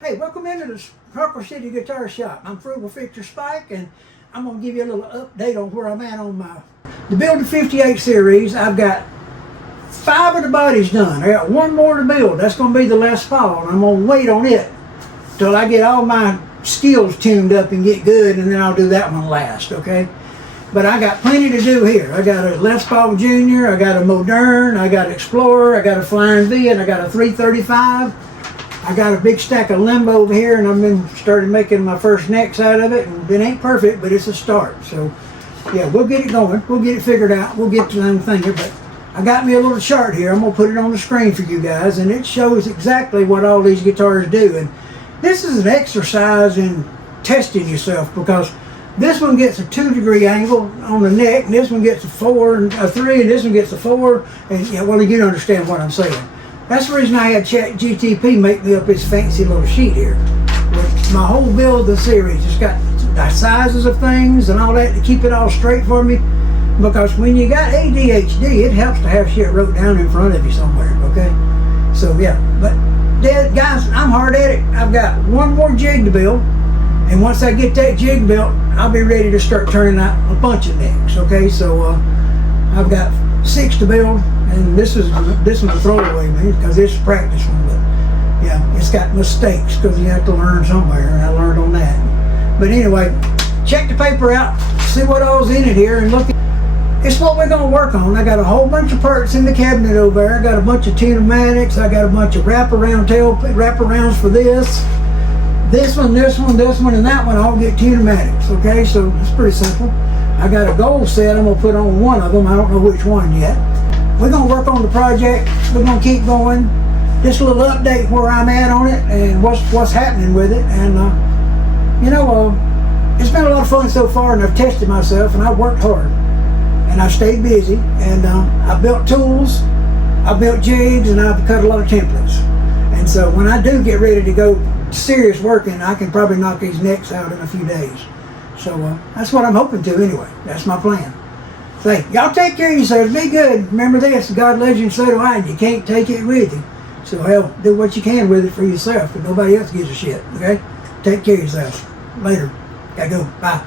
Hey, welcome into the Frugal City Guitar Shop. I'm Frugal Fixer Spike, and I'm going to give you a little update on where I'm at on the build the 58 series. I've got 5 of the bodies done. I got 1 more to build. That's going to be the Les Paul, and I'm going to wait on it till I get all my skills tuned up and get good, and then I'll do that one last, okay? But I got plenty to do here. I got a Les Paul Jr., I got a Modern, I got an Explorer, I got a Flying V, and I got a 335. I got a big stack of limbo over here, and I've been started making my first necks out of it, and it ain't perfect, but it's a start. So yeah, we'll get it going. We'll get it figured out. We'll get to the own thing here, but I got me a little chart here. I'm gonna put it on the screen for you guys, and it shows exactly what all these guitars do. And this is an exercise in testing yourself, because this one gets a 2-degree angle on the neck, and this one gets a 4 and a 3, and this one gets a 4. And yeah, well, you understand what I'm saying. That's the reason I had ChatGPT make me up this fancy little sheet here. With my whole build of the series. It's got the sizes of things and all that to keep it all straight for me. Because when you got ADHD, it helps to have shit wrote down in front of you somewhere, okay? So yeah, but guys, I'm hard at it. I've got 1 more jig to build. And once I get that jig built, I'll be ready to start turning out a bunch of necks, okay? So I've got 6 to build. And this one's a throwaway, man, because this is a practice one. But yeah, it's got mistakes because you have to learn somewhere, and I learned on that. But anyway, check the paper out, see what all's in it here, and look. It's what we're gonna work on. I got a whole bunch of parts in the cabinet over there. I got a bunch of pneumatics. I got a bunch of wraparounds for this. This one, and that one all get pneumatics. Okay, so it's pretty simple. I got a goal set. I'm gonna put on one of them. I don't know which one yet. We're going to work on the project. We're going to keep going. Just a little update where I'm at on it and what's happening with it. And, you know, it's been a lot of fun so far, and I've tested myself, and I've worked hard. And I've stayed busy. And I've built tools, I've built jigs, and I've cut a lot of templates. And so when I do get ready to go serious working, I can probably knock these necks out in a few days. So that's what I'm hoping to anyway. That's my plan. Say, y'all take care of yourselves, be good. Remember this, God loves you and so do I, and you can't take it with you. So hell, do what you can with it for yourself, but nobody else gives a shit, okay? Take care of yourselves. Later. Gotta go. Bye.